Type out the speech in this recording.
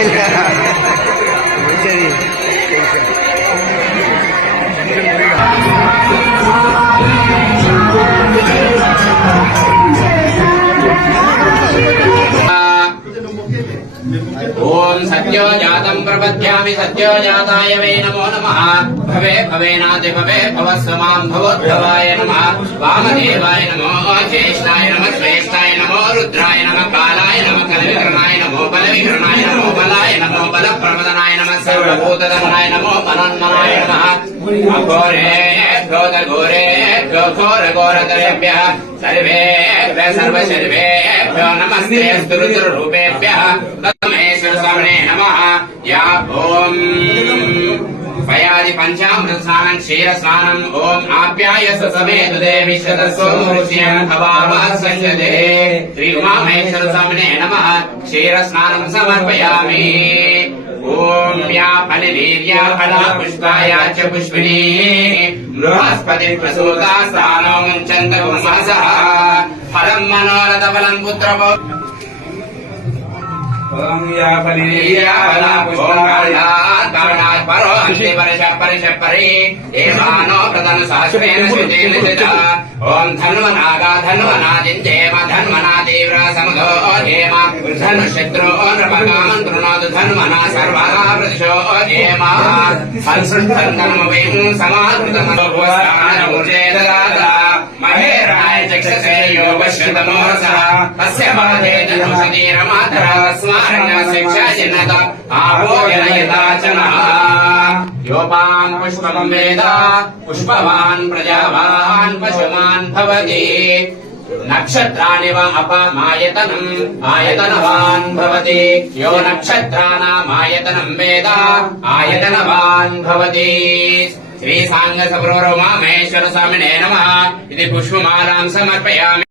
சரி ओम सत्यो जातम प्रपद्यामि, सत्यो जाताय मे नमो नम। भवे भवेनाति भवे, भवस्व माँ भवोद्भवाय नमः। वामदेवाय नमो ज्येष्ठाय नमः, श्रेष्ठाय नमो, रुद्राय नम, कालाय नम कल कलविक्रमाय नमो बलविक्रमाय नमो। सर्वभूतदमनाय नमो। मनन्मनाय नमः अघोरे घोरघोरे घोरघोरतरेभ्यः सर्वेभ्य सर्वशर्वेभ्यो नमस्ते स्तुरुतुरूपेभ्यः तमेश्वर स्वामिने नमः या ॐ पयादि पञ्चामृतस्नानं क्षीरस्नानम् ॐ आप्याय समर्पयामि। ॐ या फलवीर्या फला पुष्पाया च पुष्पिणी बृहस्पति प्रसूता स्थानो मुञ्चन्त कुम्भसः फलम् मनोरथफलम् पुत्रपो ఓం యా फलीर्या फला पुष्पकाण्डात् कारणात् परो अन्ति परिश प्रदिशो हेम संसृष्टम् धर्मविं समाकृतमनुभवस्तानमुचेददाता महेराय चक्षसे योगश्रुतमोरसः अस्य बाधे जनुषतीरमातरः स्मारण्य शिक्षा जिन्नत आपो जनयताचनः योपान् पुष्पम् वेद, पुष्पवान् प्रजावान् पशुमान् भवति। नक्षत्राणि वा अपमायतनम् आयतनवान् भवति। यो नक्षत्राणामायतनम् वेद। आयतनवान् भवति। श्रीसाङ्गसपुरोमा महेश्वर स्वामिने नमः। इति पुष्पमालाम् समर्पयामि।